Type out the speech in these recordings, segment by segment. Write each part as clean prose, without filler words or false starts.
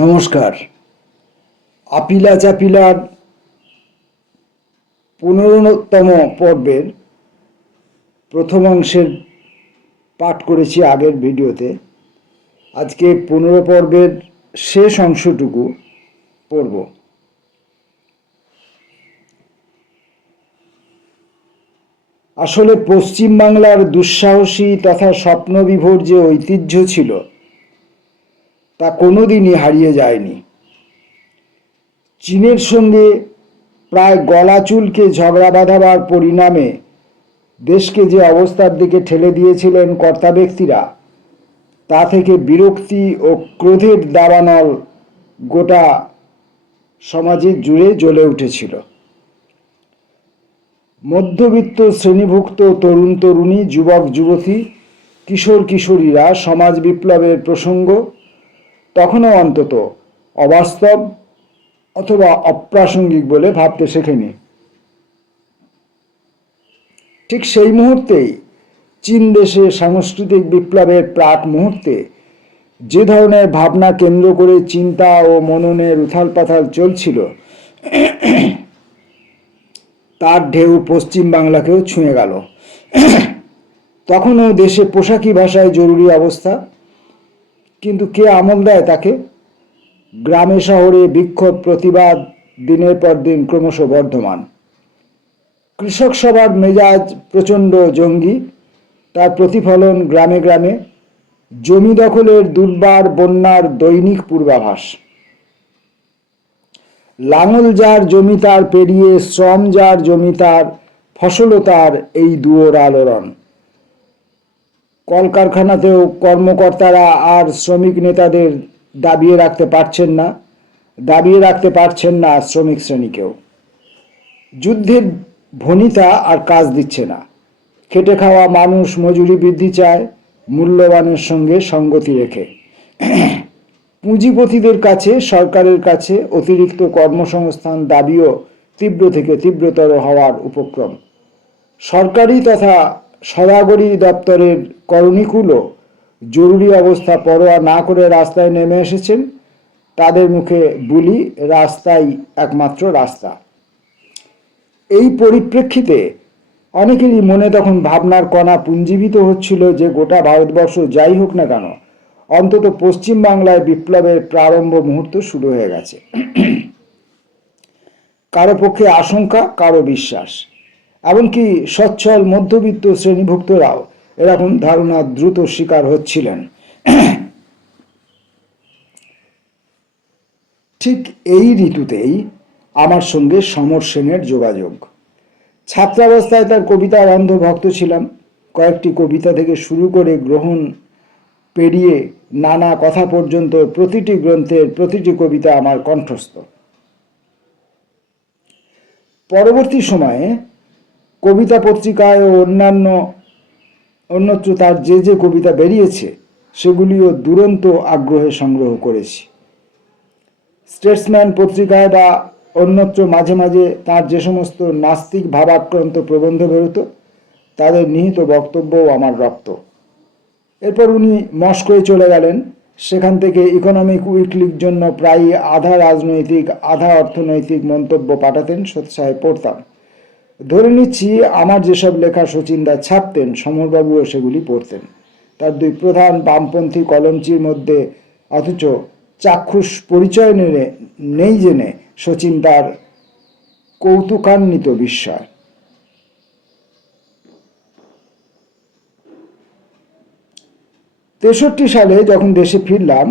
নমস্কার। আপিলা চাপিলার 15তম পর্বের প্রথম অংশের পাঠ করেছি আগের ভিডিওতে। আজকে 15 পর্বের শেষ অংশটুকু পড়ব। আসলে পশ্চিমবাংলার দুঃসাহসী তথা স্বপ্নবিভোর যে ঐতিহ্য ছিল তা কোনোদিনই হারিয়ে যায়নি। চীনের সঙ্গে প্রায় গলা চুলকে ঝগড়া বাঁধাবার পরিণামে দেশকে যে অবস্থার দিকে ঠেলে দিয়েছিলেন কর্তা ব্যক্তিরা, তা থেকে বিরক্তি ও ক্রোধের দাবানল গোটা সমাজে জুড়ে জ্বলে উঠেছিল। মধ্যবিত্ত শ্রেণীভুক্ত তরুণ তরুণী, যুবক যুবতী, কিশোর কিশোরীরা সমাজ বিপ্লবের প্রসঙ্গ তখনও অন্তত অবাস্তব অথবা অপ্রাসঙ্গিক বলে ভাবতে শেখেনি। ঠিক সেই মুহূর্তেই চীন দেশে সাংস্কৃতিক বিপ্লবের প্রাক মুহূর্তে যে ধরনের ভাবনা কেন্দ্র করে চিন্তা ও মননের উথাল পাথাল চলছিল, তার ঢেউ পশ্চিম বাংলাকেও ছুঁয়ে গেল। তখনও দেশে পোশাকি ভাষায় জরুরি অবস্থা, কিন্তু কে আমল দেয় তাকে? গ্রামে শহরে বিক্ষোভ প্রতিবাদ দিনের পর দিন ক্রমশ বর্ধমান। কৃষক সভার মেজাজ প্রচণ্ড জঙ্গি, তার প্রতিফলন গ্রামে গ্রামে। জমি দখলের দুর্বার বন্যার দৈনিক পূর্বাভাস। লাঙল যার জমি তার পেরিয়ে শ্রম যার জমি তার, ফসলও তার, এই দুয়োর আলোড়ন। কলকারখানাতেও কর্মকর্তারা আর শ্রমিক নেতাদের দাবিয়ে রাখতে পারছেন না শ্রমিক শ্রেণীকেও। যুদ্ধের ভনিতা আর কাজ দিচ্ছে না। খেটে খাওয়া মানুষ মজুরি বৃদ্ধি চায়, মূল্যবানের সঙ্গে সঙ্গতি রেখে। পুঁজিপতিদের কাছে, সরকারের কাছে অতিরিক্ত কর্মসংস্থান দাবিও তীব্র থেকে তীব্রতর হওয়ার উপক্রম। সরকারি তথা সদাগরি দপ্তরের করণিকুলও জরুরি অবস্থা পরোয়া না করে রাস্তায় নেমে এসেছেন। তাদের মুখে বুলি, রাস্তাই একমাত্র রাস্তা। এই পরিপ্রেক্ষিতে অনেকেরই মনে তখন ভাবনার কণা পুঞ্জীবিত হচ্ছিল যে গোটা ভারতবর্ষ যাই হোক না কেন, অন্তত পশ্চিম বাংলায় বিপ্লবের প্রারম্ভ মুহূর্ত শুরু হয়ে গেছে। কারো পক্ষে আশঙ্কা, কারো বিশ্বাস, এমনকি সচ্ছল মধ্যবিত্ত শ্রেণীভুক্তরাও এরকম ধারণা দ্রুত শিকার হচ্ছিলেন। ঠিক এই ঋতুতেই আমার সঙ্গে সমর সেনের যোগাযোগ। ছাত্রাবস্থায় তার কবিতার অন্ধ ভক্ত ছিলাম। কয়েকটি কবিতা থেকে শুরু করে গ্রহণ পেরিয়ে নানা কথা পর্যন্ত প্রতিটি গ্রন্থের প্রতিটি কবিতা আমার কণ্ঠস্থ। পরবর্তী সময়ে কবিতা পত্রিকায় ও অন্যত্র তার যে কবিতা বেরিয়েছে সেগুলিও দুরন্ত আগ্রহে সংগ্রহ করেছি। স্টেটসম্যান পত্রিকায় বা অন্যত্র মাঝে মাঝে তার যে সমস্ত নাস্তিক ভাবাক্রান্ত প্রবন্ধ বেরোতো, তাদের নিহিত বক্তব্যও আমার রক্ত। এরপর উনি মস্কোয় চলে গেলেন। সেখান থেকে ইকোনমিক উইকলির জন্য প্রায়ই আধা রাজনৈতিক আধা অর্থনৈতিক মন্তব্য পাঠাতেন, সোৎসাহে পড়তাম। ধরে নিচ্ছি আমার যেসব লেখা শচীনদা ছাপতেন, সমরবাবুও সেগুলি পড়তেন। তার দুই প্রধান বামপন্থী কলমচির মধ্যে অথচ চাক্ষুষ পরিচয় নেই জেনে শচীন তার কৌতুকান্বিত বিস্ময়। তেষট্টি সালে যখন দেশে ফিরলাম,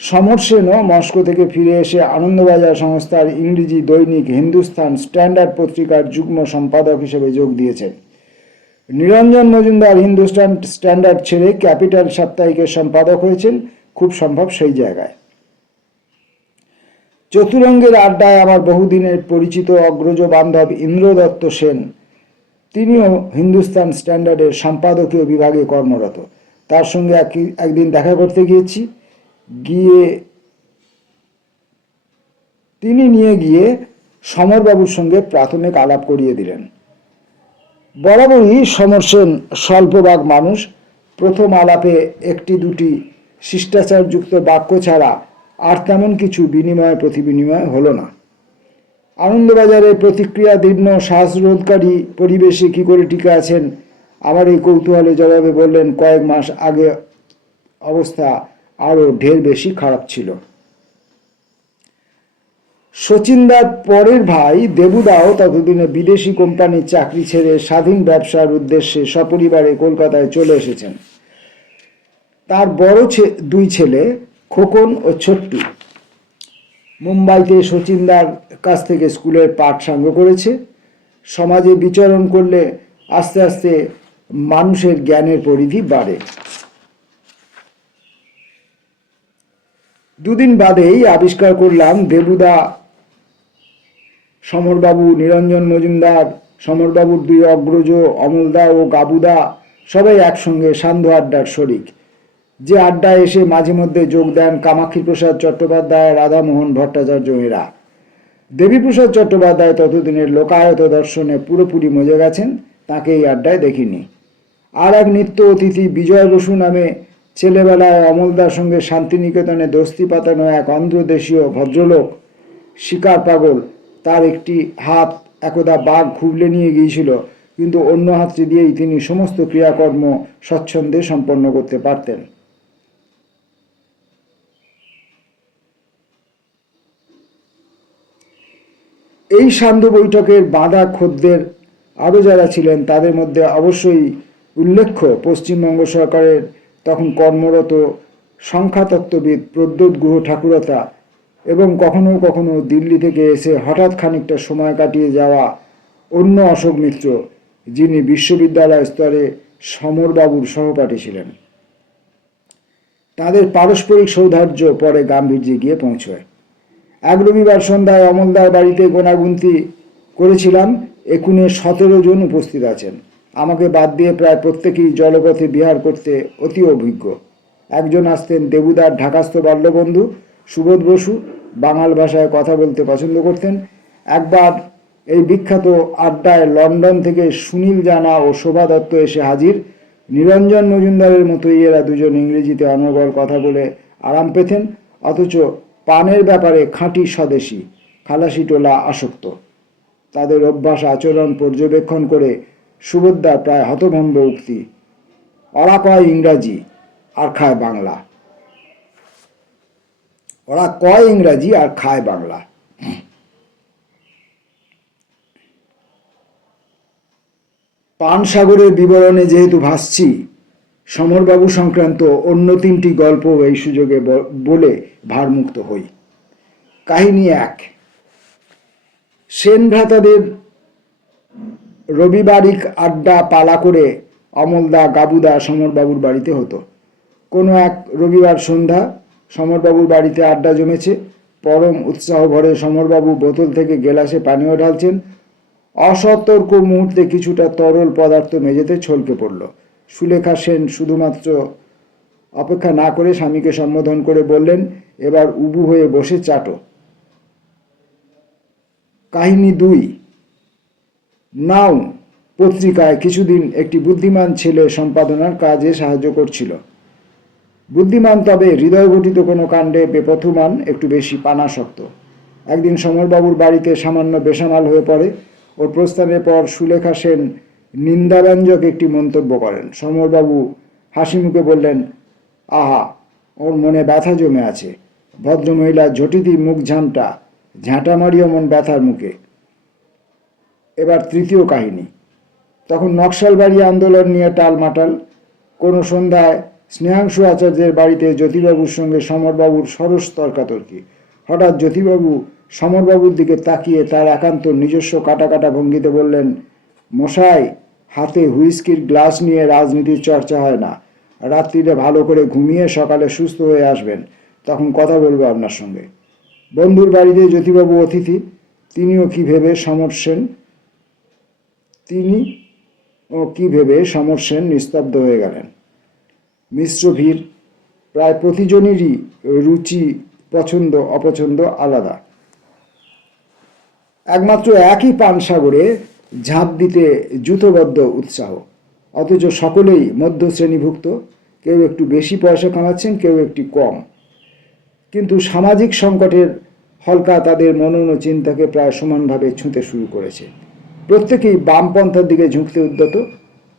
সমর সেনও মস্কো থেকে ফিরে এসে আনন্দবাজার সংস্থার ইংরেজি দৈনিক হিন্দুস্তান স্ট্যান্ডার্ড পত্রিকার যুগ্ম সম্পাদক হিসেবে যোগ দিয়েছেন। নিরঞ্জন মজুমদার হিন্দুস্তান স্ট্যান্ডার্ড ছেড়ে ক্যাপিটাল সাপ্তাহিকের সম্পাদক হয়েছেন, খুব সম্ভব সেই জায়গায়। চতুরঙ্গের আড্ডায় আমার বহুদিনের পরিচিত অগ্রজ বান্ধব ইন্দ্রদত্ত সেন, তিনিও হিন্দুস্তান স্ট্যান্ডার্ডের সম্পাদকীয় বিভাগে কর্মরত। তার সঙ্গে একদিন দেখা করতে গিয়েছি। তিনি নিয়ে গিয়ে সমরবাবুর সঙ্গে প্রাথমিক আলাপ করিয়ে দিলেন। বরাবরই সমর সেন স্বল্পবাগ মানুষ। প্রথম আলাপে একটি দুটি শিষ্টাচারযুক্ত বাক্য ছাড়া আর তেমন কিছু বিনিময় প্রতিবিনিময় হলো না। আনন্দবাজারে প্রতিক্রিয়া দীর্ণ শ্বাসরোধকারী পরিবেশে কী করে টিকে আছেন, আমার এই কৌতূহলে জবাবে বললেন, কয়েক মাস আগে অবস্থা আরও ঢের বেশি খারাপ ছিল। শচীনদার পরের ভাই দেবুদাও ততদিনে বিদেশি কোম্পানির চাকরি ছেড়ে স্বাধীন ব্যবসার উদ্দেশ্যে সপরিবারে কলকাতায় চলে এসেছেন। তার বড় দুই ছেলে খোকন ও ছোট্টু মুম্বাইতে শচীনদার কাছ থেকে স্কুলের পাঠ সাঙ্গ করেছে। সমাজে বিচরণ করলে আস্তে আস্তে মানুষের জ্ঞানের পরিধি বাড়ে। দুদিন বাদেই আবিষ্কার করলাম দেবুদা, সমরবাবু, নিরঞ্জন মজুমদার, সমরবাবুর দুই অগ্রজ অমলদা ও গাবুদা সবাই একসঙ্গে সান্ধ্য আড্ডার শরিক। যে আড্ডায় এসে মাঝে মধ্যে যোগ দেন কামাক্ষীপ্রসাদ চট্টোপাধ্যায়, রাধামোহন ভট্টাচার্য এরা। দেবীপ্রসাদ চট্টোপাধ্যায় ততদিনের লোকায়ত দর্শনে পুরোপুরি মজে গেছেন, তাকে এই আড্ডায় দেখিনি। আর এক নিত্য অতিথি বিজয় বসু নামে ছেলেবেলায় অমলদার সঙ্গে শান্তিনিকেতনে দোস্তি পাতানো এক অন্ধ্রদেশীয় ভদ্রলোক, শিকার পাগল, তার একটি হাত একদা বাঘ খুবলে নিয়ে গিয়েছিল, কিন্তু অন্য হাতটি দিয়েই তিনি সমস্ত ক্রিয়াকর্ম স্বচ্ছন্দে সম্পন্ন করতে পারতেন। এই সান্ধ্য বৈঠকের বাঁধা খদ্দের আরও যারা ছিলেন তাদের মধ্যে অবশ্যই উল্লেখ্য পশ্চিমবঙ্গ সরকারের তখন কর্মরত সংখ্যাতত্ত্ববিদ প্রদ্যোৎ গুহ ঠাকুরতা এবং কখনো কখনো দিল্লি থেকে এসে হঠাৎ খানিকটা সময় কাটিয়ে যাওয়া অন্য অশোক মিত্র, যিনি বিশ্ববিদ্যালয় স্তরে সমরবাবুর সহপাঠী ছিলেন। তাদের পারস্পরিক সৌহার্দ্য পরে গাম্ভীর্যে গিয়ে পৌঁছয়। এক রবিবার সন্ধ্যায় অমলদার বাড়িতে গোনাগুনতি করেছিলাম, একুনে 17 জন উপস্থিত আছেন। আমাকে বাদ দিয়ে প্রায় প্রত্যেকেই জলপথে বিহার করতে অতি অভিজ্ঞ। একজন আসতেন দেবুদার ঢাকাস্থ বাল্যবন্ধু সুবোধ বসু, বাঙাল ভাষায় কথা বলতে পছন্দ করতেন। একবার এই বিখ্যাত আড্ডায় লন্ডন থেকে সুনীল জানা ও শোভা দত্ত এসে হাজির। নিরঞ্জন মজুমদারের মতোই এরা দুজন ইংরেজিতে অনর্গল কথা বলে আরাম পেতেন, অথচ পানের ব্যাপারে খাঁটি স্বদেশী, খালাসি টোলা আসক্ত। তাদের অভ্যাস আচরণ পর্যবেক্ষণ করে সুবোধদার প্রায় হতভম্ব উক্তি, ওরা কয় ইংরাজি আর খায় বাংলা। ওরা কয় ইংরাজি আর খায় বাংলা। পানসাগরের বিবরণে যেহেতু ভাসছি, সমরবাবু সংক্রান্ত অন্য 3টি গল্প এই সুযোগে বলে ভারমুক্ত হই। কাহিনী 1। সেন ভ্রাতাদের রবিবারিক আড্ডা পালা করে অমলদা, গাবুদা সমরবাবুর বাড়িতে হতো। কোনো এক রবিবার সন্ধ্যা সমরবাবুর বাড়িতে আড্ডা জমেছে। পরম উৎসাহ ভরে সমরবাবু বোতল থেকে গেলাসে পানীয় ঢালছেন। অসতর্ক মুহূর্তে কিছুটা তরল পদার্থ মেঝেতে ছলকে পড়ল। সুলেখা সেন শুধুমাত্র অপেক্ষা না করে স্বামীকে সম্বোধন করে বললেন, এবার উবু হয়ে বসে চাটো। কাহিনী 2। নাও পত্রিকায় কিছুদিন একটি বুদ্ধিমান ছেলে সম্পাদনার কাজে সাহায্য করছিল। বুদ্ধিমান, তবে হৃদয় গঠিত কোনো কাণ্ডে বেপথুমান, একটু বেশি পানাসক্ত। একদিন সমরবাবুর বাড়িতে সামান্য বেসামাল হয়ে পড়ে। ওর প্রস্থানের পর সুলেখা সেন নিন্দাব্যঞ্জক একটি মন্তব্য করেন। সমরবাবু হাসি মুখে বললেন, আহা, ওর মনে ব্যথা জমে আছে। ভদ্রমহিলার ঝটিতি মুখ ঝাঁটা মারি অমন ব্যথার মুখে। এবার 3য় কাহিনী। তখন নকশালবাড়ি আন্দোলন নিয়ে টালমাটাল। কোনো সন্ধ্যায় স্নেহাংশু আচার্যের বাড়িতে জ্যোতিবাবুর সঙ্গে সমরবাবুর সরস তর্কাতর্কি। হঠাৎ জ্যোতিবাবু সমরবাবুর দিকে তাকিয়ে তার একান্ত নিজস্ব কাটা কাটা ভঙ্গিতে বললেন, মশাই, হাতে হুইস্কির গ্লাস নিয়ে রাজনীতির চর্চা হয় না। রাত্রিরে ভালো করে ঘুমিয়ে সকালে সুস্থ হয়ে আসবেন, তখন কথা বলবো আপনার সঙ্গে। বন্ধুর বাড়িতে জ্যোতিবাবু অতিথি, তিনিও কি ভেবে সমর সেন নিস্তব্ধ হয়ে গেলেন। মিশ্র ভিড়, প্রায় প্রতিজনেরই রুচি, পছন্দ অপছন্দ আলাদা। একমাত্র একই পানসাগরে ঝাঁপ দিতে যূথবদ্ধ উৎসাহ, অথচ সকলেই মধ্য শ্রেণীভুক্ত। কেউ একটু বেশি পয়সা কামাচ্ছেন, কেউ একটু কম। কিন্তু সামাজিক সংকটের হলকা তাদের মনন ও চিন্তাকে প্রায় সমানভাবে ছুঁতে শুরু করেছে। প্রত্যেকেই বামপন্থার দিকে ঝুঁকতে উদ্যত।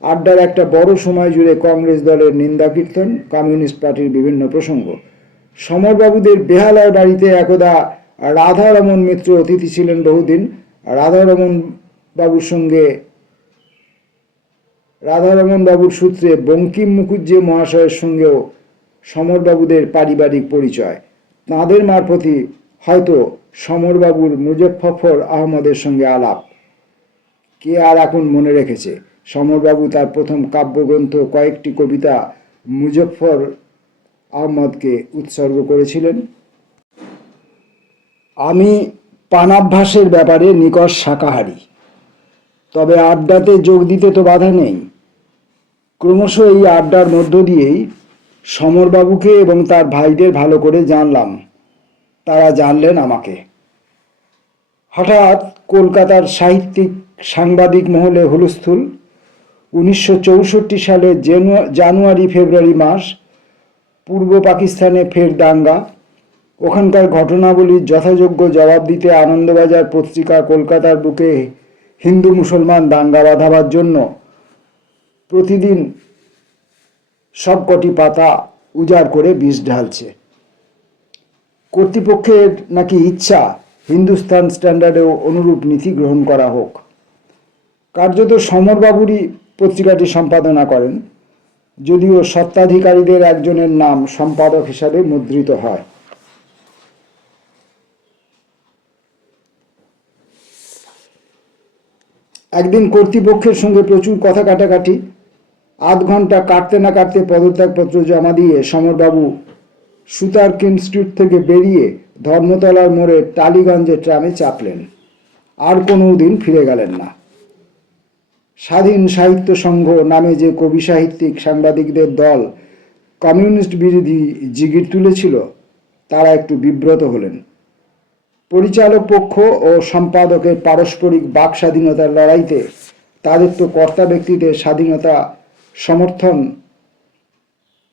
আড্ডার একটা বড় সময় জুড়ে কংগ্রেস দলের নিন্দা কীর্তন, কমিউনিস্ট পার্টির বিভিন্ন প্রসঙ্গ। সমরবাবুদের বেহালার বাড়িতে একদা রাধারমণ মিত্র অতিথি ছিলেন বহুদিন। রাধারমণ বাবুর সূত্রে বঙ্কিম মুখুজ্জে মহাশয়ের সঙ্গেও সমরবাবুদের পারিবারিক পরিচয়। তাঁদের মারফতই হয়তো সমরবাবুর মুজফ্ফর আহমদের সঙ্গে আলাপ। কে আর এখন মনে রেখেছে, সমরবাবু তার প্রথম কাব্যগ্রন্থ কয়েকটি কবিতা মুজফ্ফর আহমদকে উৎসর্গ করেছিলেন। আমি পানাভ্যাসের ব্যাপারে নিকষ শাকাহারী, তবে আড্ডাতে যোগ দিতে তো বাধা নেই। ক্রমশ এই আড্ডার মধ্য দিয়েই সমরবাবুকে এবং তার ভাইদের ভালো করে জানলাম, তারা জানলেন আমাকে। হঠাৎ কলকাতার সাহিত্যিক সাংবাদিক মহলে হুলস্থুল। 1964 সালের জানুয়ারি ফেব্রুয়ারি মাস, পূর্ব পাকিস্তানে ফের দাঙ্গা। ওখানকার ঘটনাবলীর যথাযোগ্য জবাব দিতে আনন্দবাজার পত্রিকা কলকাতার বুকে হিন্দু মুসলমান দাঙ্গা বাঁধাবার জন্য প্রতিদিন সবকটি পাতা উজাড় করে বিষ ঢালছে। কর্তৃপক্ষের নাকি ইচ্ছা হিন্দুস্তান স্ট্যান্ডার্ডেও অনুরূপ নীতি গ্রহণ করা হোক। কার্যত সমরবাবুরই পত্রিকাটি সম্পাদনা করেন, যদিও স্বত্বাধিকারীদের একজনের নাম সম্পাদক হিসাবে মুদ্রিত হয়। একদিন কর্তৃপক্ষের সঙ্গে প্রচুর কথা কাটাকাটি। আধ ঘন্টা কাটতে না কাটতে পদত্যাগপত্র জমা দিয়ে সমরবাবু সুতারকিন স্ট্রিট থেকে বেরিয়ে ধর্মতলার মোড়ে টালিগঞ্জের ট্রামে চাপলেন। আর কোনো দিন ফিরে গেলেন না। স্বাধীন সাহিত্য সংঘ নামে যে কবি সাহিত্যিক সাংবাদিকদের দল কমিউনিস্ট বিরোধী জিগির তুলেছিল, তারা একটু বিব্রত হলেন। পরিচালক পক্ষ ও সম্পাদকের পারস্পরিক বাক স্বাধীনতার লড়াইতে তাদের তো কর্তা ব্যক্তিদের স্বাধীনতা সমর্থন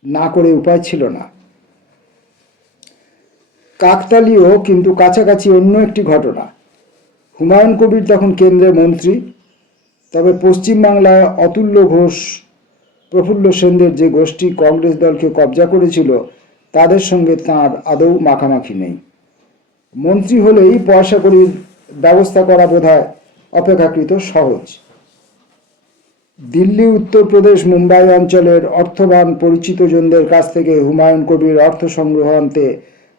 না করে উপায় ছিল না। কাকতালীয় কিন্তু কাছাকাছি অন্য একটি ঘটনা। হুমায়ুন কবির তখন কেন্দ্রের মন্ত্রী, তবে পশ্চিমবাংলায় অতুল্য ঘোষ, প্রফুল্ল সেনদের যে গোষ্ঠী কংগ্রেস দলকে কবজা করেছিল, তাদের সঙ্গে তাঁর আদৌ মাখামাখি নেই। মন্ত্রী হলেই পয়সা কড়ির ব্যবস্থা করা বোধহয় অপেক্ষাকৃত সহজ। দিল্লি, উত্তরপ্রদেশ, মুম্বাই অঞ্চলের অর্থবান পরিচিত জনদের কাছ থেকে হুমায়ুন কবির অর্থ সংগ্রহ আনতে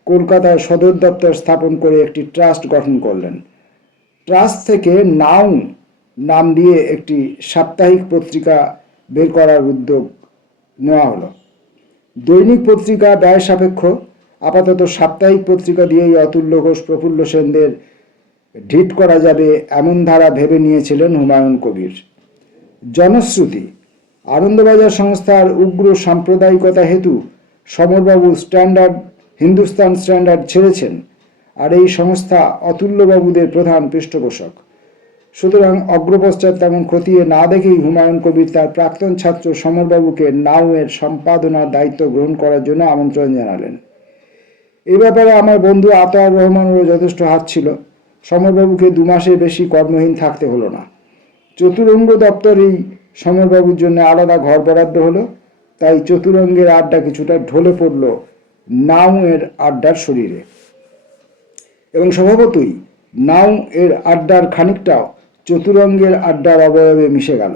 কলকাতায় সদর দপ্তর স্থাপন করে একটি ট্রাস্ট গঠন করলেন। ট্রাস্ট থেকে নাও নাম দিয়ে একটি সাপ্তাহিক পত্রিকা বের করার উদ্যোগ নেওয়া হলো। দৈনিক পত্রিকা ব্যয় সাপেক্ষ, আপাতত সাপ্তাহিক পত্রিকা দিয়েই অতুল্য ঘোষ, প্রফুল্ল সেনদের ঢিট করা যাবে এমন ধারা ভেবে নিয়েছিলেন হুমায়ুন কবির। জনশ্রুতি, আনন্দবাজার সংস্থার উগ্র সাম্প্রদায়িকতা হেতু সমরবাবু হিন্দুস্তান স্ট্যান্ডার্ড ছেড়েছেন, আর এই সংস্থা অতুল্যবাবুদের প্রধান পৃষ্ঠপোষক। সুতরাং অগ্রপশ্চাৎ তেমন খতিয়ে না দেখেই হুমায়ুন কবির তার প্রাক্তন ছাত্র সমরবাবুকে নাও এর সম্পাদনার দায়িত্ব গ্রহণ করার জন্য আমন্ত্রণ জানালেন। এ ব্যাপারে আমার বন্ধু আতাউর রহমানেরও যথেষ্ট হাত ছিল। সমরবাবুকে 2 মাসের বেশি কর্মহীন থাকতে হলো না। চতুরঙ্গ দপ্তরেই সমরবাবুর জন্য আলাদা ঘর বরাদ্দ হলো, তাই চতুরঙ্গের আড্ডা কিছুটা ঢলে পড়ল নাও এর আড্ডার শরীরে, এবং স্বভাবতই নাও এর আড্ডার খানিকটাও চতুরঙ্গের আড্ডার অবয়বে মিশে গেল।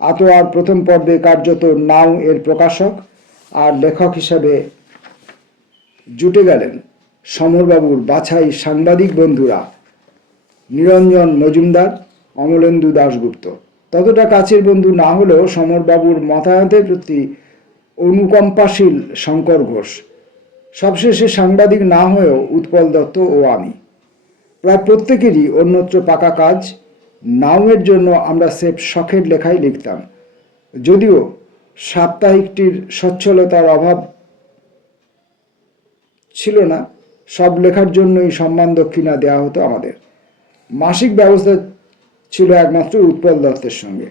আতোয়ার প্রথম পর্বে কার্যত নাও এর প্রকাশক আর লেখক হিসাবে জুটে গেলেন সমরবাবুর বাছাই সাংবাদিক বন্ধুরা নিরঞ্জন মজুমদার, অমলেন্দু দাশগুপ্ত। ততটা কাছের বন্ধু না হলেও সমরবাবুর মতামতের প্রতি অনুকম্পাশীল শঙ্কর ঘোষ। সবশেষে সাংবাদিক না হয়েও উৎপল দত্ত ও আমি। প্রায় প্রত্যেকেরই অন্যত্র পাকা কাজ। নাওয়ের জন্য আমরা সেফ শখের লেখাই লিখতাম, যদিও সাপ্তাহিকটির সচ্ছলতার অভাব ছিল না। সব লেখার জন্যই সম্মান দক্ষিণা দেওয়া হতো আমাদের। মাসিক ব্যবস্থা ছিল একমাত্র উৎপল দত্তের সঙ্গে।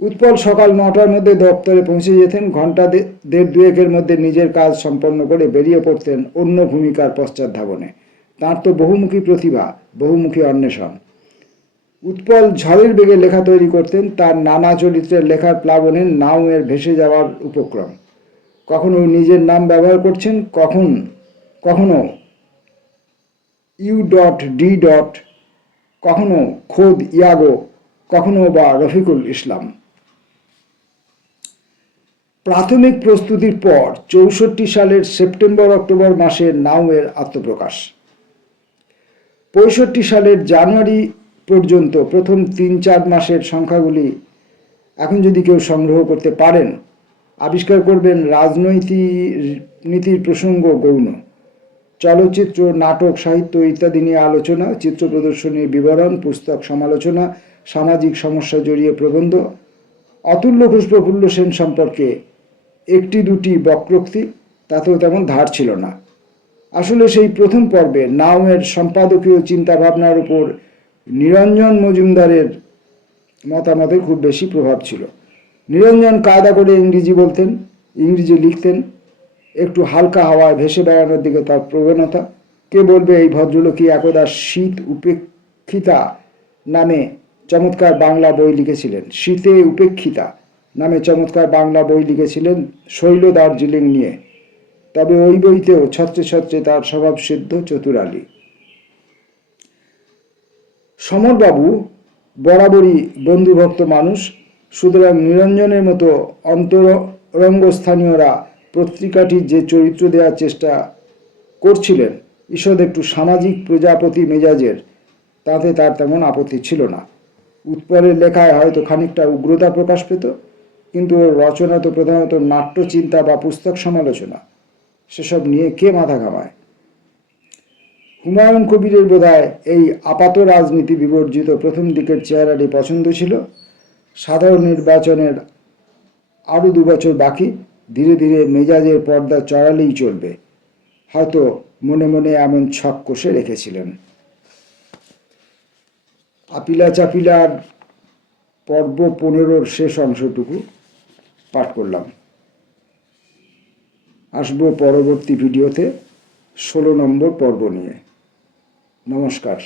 উৎপল সকাল 9টার মধ্যে দপ্তরে পৌঁছে যেতেন। ঘন্টা দেড় দুয়েকের মধ্যে নিজের কাজ সম্পন্ন করে বেরিয়ে পড়তেন অন্য ভূমিকার পশ্চাৎ-ধাবনে। তাঁর তো বহুমুখী প্রতিভা, বহুমুখী অন্বেষণ। উৎপল ঝড়ের বেগে লেখা তৈরি করতেন। তার নানা চরিত্রের লেখার প্লাবনে নাওয়ের ভেসে যাওয়ার উপক্রম। কখনো নিজের নাম ব্যবহার করছেন, কখনো ইউ.ডি. কখনো খোদ ইয়াগো, কখনো বা রফিকুল ইসলাম। প্রাথমিক প্রস্তুতির পর 64 সালের সেপ্টেম্বর অক্টোবর মাসে নাওয়ের আত্মপ্রকাশ। 65 সালের জানুয়ারি পর্যন্ত প্রথম 3-4 মাসের সংখ্যাগুলি এখন যদি কেউ সংগ্রহ করতে পারেন, আবিষ্কার করবেন রাজনীতির প্রসঙ্গ গৌণ। চলচ্চিত্র, নাটক, সাহিত্য ইত্যাদি নিয়ে আলোচনা, চিত্র প্রদর্শনীর বিবরণ, পুস্তক সমালোচনা, সামাজিক সমস্যা জড়িয়ে প্রবন্ধ। অতুল্য ঘোষ প্রফুল্ল সেন সম্পর্কে একটি দুটি বক্রোক্তি, তাতেও তেমন ধার ছিল না। আসলে সেই প্রথম পর্বে নাওয়ের সম্পাদকীয় চিন্তাভাবনার উপর নিরঞ্জন মজুমদারের মতামতের খুব বেশি প্রভাব ছিল। নিরঞ্জন কায়দা করে ইংরেজি বলতেন, ইংরেজি লিখতেন। একটু হালকা হাওয়ায় ভেসে বেড়ানোর দিকে তার প্রবণতা। কে বলবে এই ভদ্রলোকই একদা শীত উপেক্ষিতা নামে চমৎকার বাংলা বই লিখেছিলেন। শীতে উপেক্ষিতা নামে চমৎকার বাংলা বই লিখেছিলেন শৈল দার্জিলিং নিয়ে। তবে ওই বইতেও ছত্রে ছত্রে তার স্বভাবসিদ্ধ চতুরালী। সমরবাবু বরাবরই বন্ধুভক্ত মানুষ। সুতরাং নিরঞ্জনের মতো অন্তরঙ্গস্থানীয়রা পত্রিকাটির যে চরিত্র দেওয়ার চেষ্টা করছিলেন, ঈষৎ একটু সামাজিক প্রজাপতি মেজাজের, তাতে তার তেমন আপত্তি ছিল না। উৎপলের লেখায় হয়তো খানিকটা উগ্রতা প্রকাশ পেত, কিন্তু ওর রচনা তো প্রধানত নাট্যচিন্তা বা পুস্তক সমালোচনা। সেসব নিয়ে কে মাথা ঘামায়? হুমায়ুন কবিরের বোধহয় এই আপাত রাজনীতি বিবর্জিত প্রথম দিকের চেহারাটি পছন্দ ছিল। সাধারণ নির্বাচনের আরও 2 বছর বাকি, ধীরে ধীরে মেজাজের পর্দা চড়ালেই চলবে, হয়তো মনে মনে এমন ছক কষে রেখেছিলেন। আপিলা চাপিলার পর্ব 15-র শেষ অংশটুকু পাঠ করলাম। আসবো পরবর্তী ভিডিওতে 16 নম্বর পর্ব নিয়ে। নমস্কার।